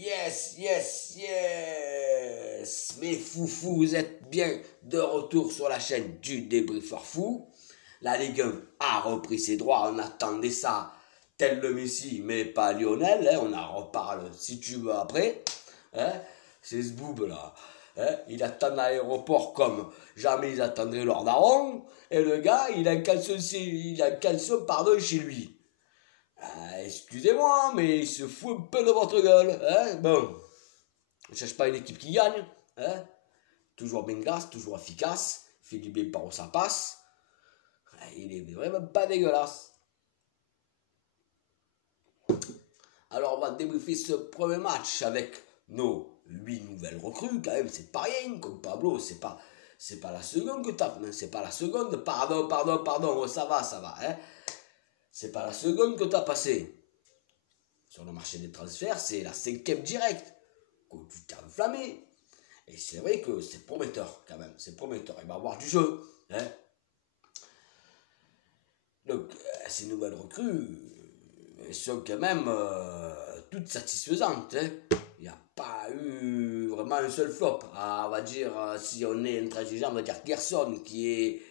Yes, yes, yes. Mes foufous, vous êtes bien de retour sur la chaîne du débriefeur fou. La Ligue 1 a repris ses droits, on attendait ça tel le Messi, mais pas Lionel. Hein. On en reparle si tu veux après. Hein. C'est ce boob là. Hein. Il attend à l'aéroport comme jamais ils attendraient leur daron. Et le gars, il a un caleçon pardon, chez lui. Excusez-moi, mais il se fout un peu de votre gueule. Hein. Bon, on ne cherche pas une équipe qui gagne. Hein. Toujours Bengas, toujours efficace. Fait du bien par où ça passe. Il est vraiment pas dégueulasse. Alors on va débriefer ce premier match avec nos 8 nouvelles recrues. Quand même, c'est pas rien. Comme Pablo, c'est pas la seconde que t'as. C'est pas la seconde. Pardon. Oh, ça va. Hein. C'est pas la seconde que t'as passée. Sur le marché des transferts, c'est la 5e directe. Que tu t'es enflammé. Et c'est vrai que c'est prometteur quand même. C'est prometteur. Il va avoir du jeu. Hein. Donc, ces nouvelles recrues sont quand même toutes satisfaisantes. Hein. Il n'y a pas eu vraiment un seul flop. On va dire, si on est intransigeant, on va dire Gerson qui est,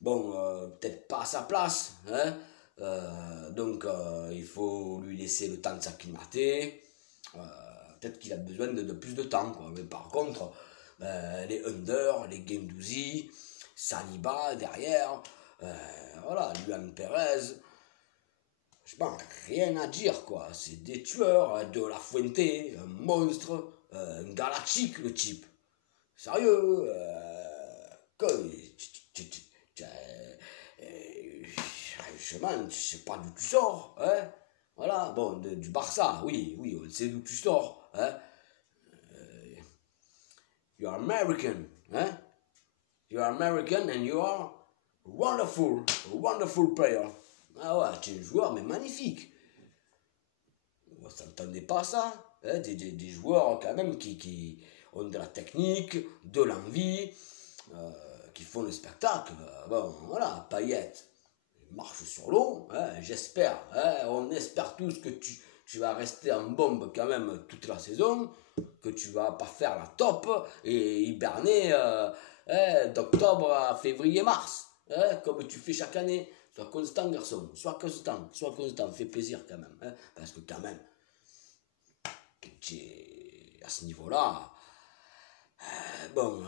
bon, peut-être pas à sa place. Hein. Donc, il faut lui laisser le temps de s'acclimater. Peut-être qu'il a besoin de plus de temps. Quoi. Mais par contre, les Under, les Guendouzi, Saliba derrière, voilà, Luan Perez, je pense rien à dire quoi, c'est des tueurs, de la Fuente, un monstre, un galactique le type, sérieux, je sais pas d'où tu sors, hein, voilà, bon, du Barça, oui, on sait d'où tu sors, hein, you're American, hein, you're American and you are wonderful player. Ah ouais, tu es un joueur, mais magnifique. On s'entendait pas ça. Hein, des joueurs quand même qui ont de la technique, de l'envie, qui font le spectacle. Bon, voilà, Payet marche sur l'eau. Hein, j'espère, hein, on espère tous que tu vas rester en bombe quand même toute la saison, que tu vas pas faire la top et hiberner d'octobre à février-mars. Hein, comme tu fais chaque année, sois constant garçon, sois constant, fais plaisir quand même, hein, parce que quand même, à ce niveau-là, bon,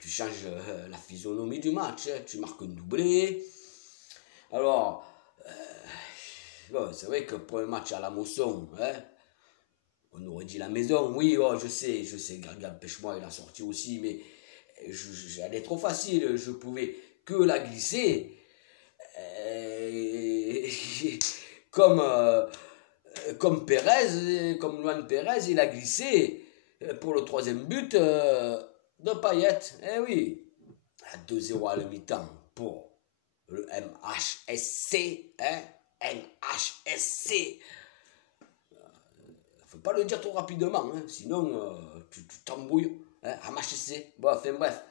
tu changes la physionomie du match, hein, tu marques un doublé, alors, bon, c'est vrai que pour un match à la Mosson, hein, on aurait dit la maison, oui, oh, je sais, Gargale Pêche-moi, il a sorti aussi, mais elle est trop facile, je pouvais que la glisser, comme Pérez, comme Luan Pérez, il a glissé pour le 3e but de Payet, eh oui, à 2-0 à la mi-temps pour le MHSC, hein, MHSC, faut pas le dire trop rapidement, hein, sinon tu t'embrouilles, hein, MHSC, bon, enfin bref,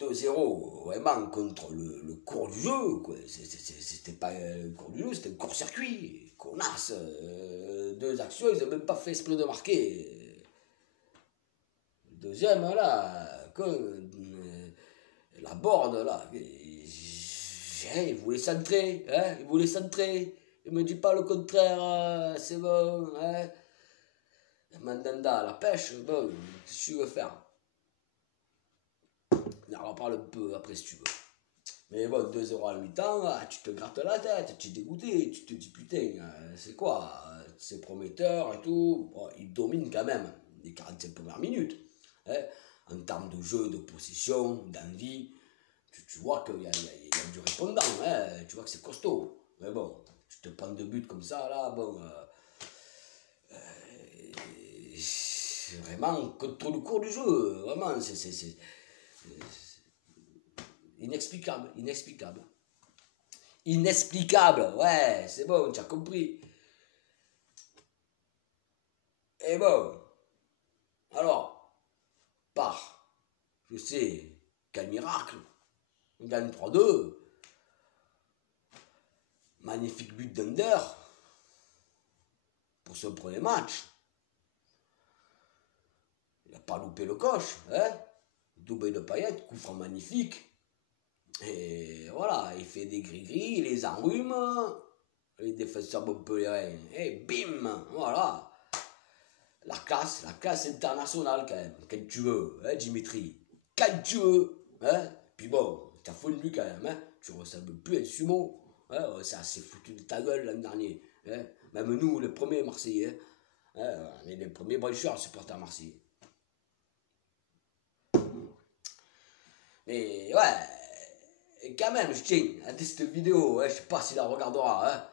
2-0 vraiment contre le cours du jeu, quoi. C'était pas un cours du jeu, c'était un court-circuit, connasse, 2 actions, ils n'ont même pas fait exprès de marquer. Le deuxième, là, la borde, là, il voulait centrer, hein, il me dit pas le contraire, c'est bon, hein. Mandanda à la pêche, bon, qu'est-ce que tu veux faire? On en reparle un peu après si tu veux. Mais bon, 2-0 à la mi-temps, tu te grattes la tête, tu es dégoûté, tu te dis putain, c'est quoi, c'est prometteur et tout. Bon, il domine quand même les 45 premières minutes. Hein, en termes de jeu, de possession, d'envie, tu vois qu'il y a du répondant, hein, tu vois que c'est costaud. Mais bon, tu te prends 2 buts comme ça, là, bon, vraiment contre le cours du jeu, vraiment, c'est inexplicable, ouais, c'est bon, tu as compris. Et bon, alors, je sais, quel miracle, on gagne 3-2, magnifique but d'Under, pour ce premier match. Il n'a pas loupé le coche. Hein? Doublé de paillettes, coup franc magnifique. Et voilà, il fait des gris-gris, il les enrhume. Les défenseurs montpelliérains. Et bim, voilà. La classe internationale quand même. Quand tu veux, hein, Dimitri. Quand tu veux. Hein? Puis bon, t'as fondu quand même. Hein? Tu ne ressembles plus à un sumo. Hein? Ça s'est foutu de ta gueule l'an dernier. Hein? Même nous, les premiers Marseillais. Hein? On est les premiers brancheurs supporters marseillais. Mais ouais. Et quand même, je tiens à cette vidéo. Hein? Je ne sais pas s'il la regardera. Hein?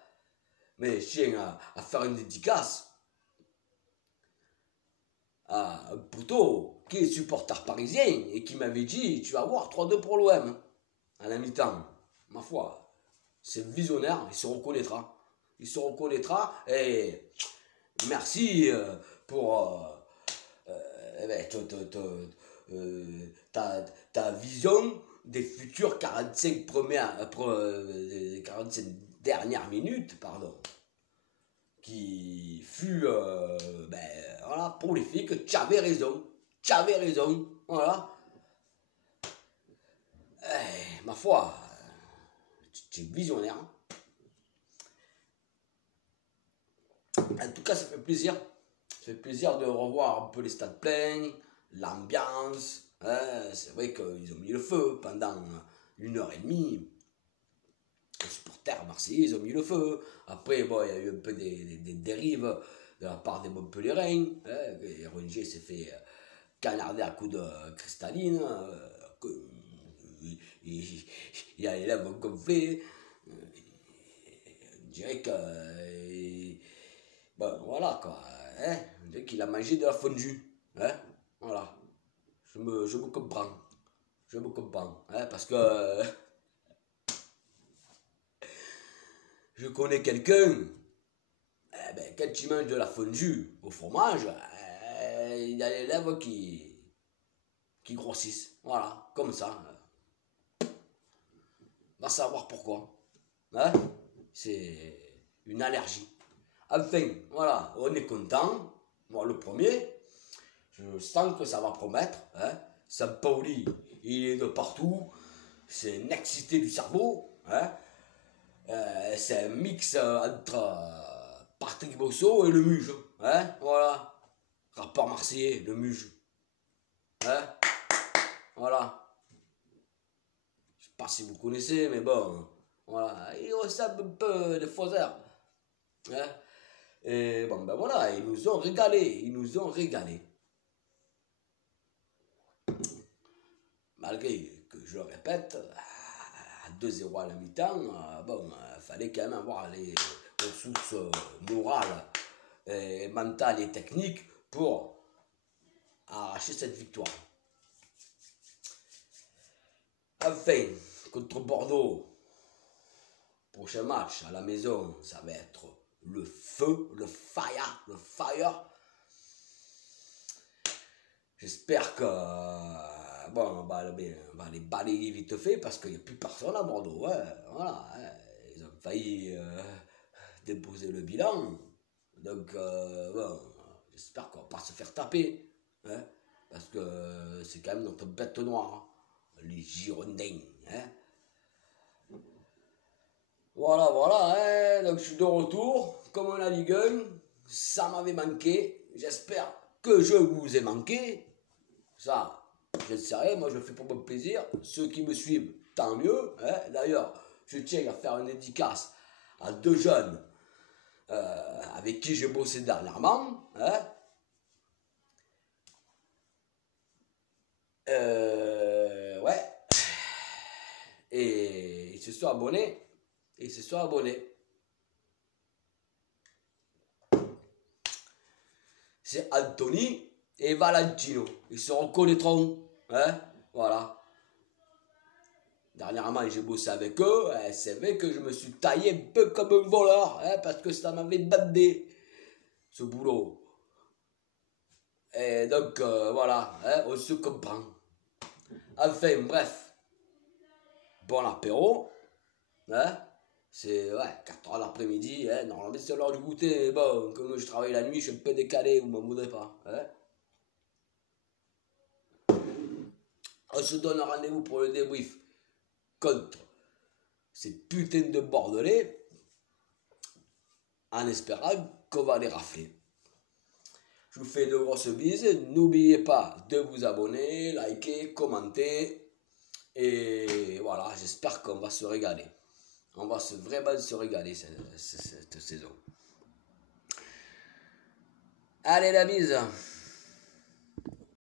Mais je tiens à faire une dédicace à un poteau qui est supporter parisien et qui m'avait dit tu vas voir 3-2 pour l'OM à la mi-temps. Ma foi, c'est visionnaire, il se reconnaîtra. Il se reconnaîtra et merci pour ta vision des futures 45 dernières minutes, pardon. Qui fut voilà, prolifique. Tu avais raison, voilà. Ma foi, tu es visionnaire. En tout cas, ça fait plaisir. Ça fait plaisir de revoir un peu les stades pleins, l'ambiance. Hein. C'est vrai qu'ils ont mis le feu pendant 1h30. Les supporters marseillais, ils ont mis le feu. Après, bon, il y a eu un peu des dérives de la part des Montpelliérains. Hein, et Rongier s'est fait canarder à coups de cristalline. Il a les lèvres gonflées. On dirait que... bon, voilà, quoi. Hein, on dirait qu'il a mangé de la fondue. Hein, voilà. Je me comprends. Je me comprends. Hein, parce que... je connais quelqu'un, quand il mange de la fondue au fromage, il y a les lèvres qui grossissent. Voilà, comme ça. Va savoir pourquoi. Hein? C'est une allergie. Enfin, voilà, on est content. Moi, le premier, je sens que ça va promettre. Hein? Sampaoli, il est de partout. C'est une excité du cerveau. Hein? C'est un mix entre Patrick Bosso et le Muge. Hein? Voilà. Rappeur marseillais, le Muge. Hein? Voilà. Je sais pas si vous connaissez, mais bon. Voilà. Il ressemble un peu des fauseurs. Hein? Et bon, ben voilà, ils nous ont régalé. Ils nous ont régalé. Malgré que je le répète, à 2-0 à la mi-temps, bon, fallait quand même avoir les ressources morales, et mentales et techniques pour arracher cette victoire. Enfin, contre Bordeaux, prochain match à la maison, ça va être le feu, le fire. J'espère que bon, on va les balayer vite fait parce qu'il n'y a plus personne à Bordeaux. Ouais, voilà, hein. Ils ont failli déposer le bilan. Donc, bon, j'espère qu'on va pas se faire taper. Hein, parce que c'est quand même notre bête noire. Hein, les Girondins. Hein. Voilà, hein, donc je suis de retour. Comme la Ligue 1, ça m'avait manqué. J'espère que je vous ai manqué. Ça, je ne sais rien, moi je le fais pour mon plaisir. Ceux qui me suivent, tant mieux. Hein. D'ailleurs, je tiens à faire une dédicace à 2 jeunes avec qui j'ai bossé dernièrement. Hein. Ouais. Et ils se sont abonnés. C'est Anthony et Valentino. Ils se reconnaîtront. Hein, voilà. Dernièrement, j'ai bossé avec eux. C'est vrai que je me suis taillé un peu comme un voleur. Hein, parce que ça m'avait bandé, ce boulot. Et donc, voilà. Hein, on se comprend. Enfin, bref. Bon apéro. Hein, C'est ouais, 4h l'après-midi, hein, normalement c'est l'heure du goûter, mais bon, comme je travaille la nuit, je suis un peu décalé, vous m'en voudrez pas. Hein. On se donne rendez-vous pour le débrief contre ces putains de Bordelais, en espérant qu'on va les rafler. Je vous fais de grosses bises, n'oubliez pas de vous abonner, liker, commenter, et voilà, j'espère qu'on va se régaler. On va vraiment se régaler cette saison. Allez, la bise!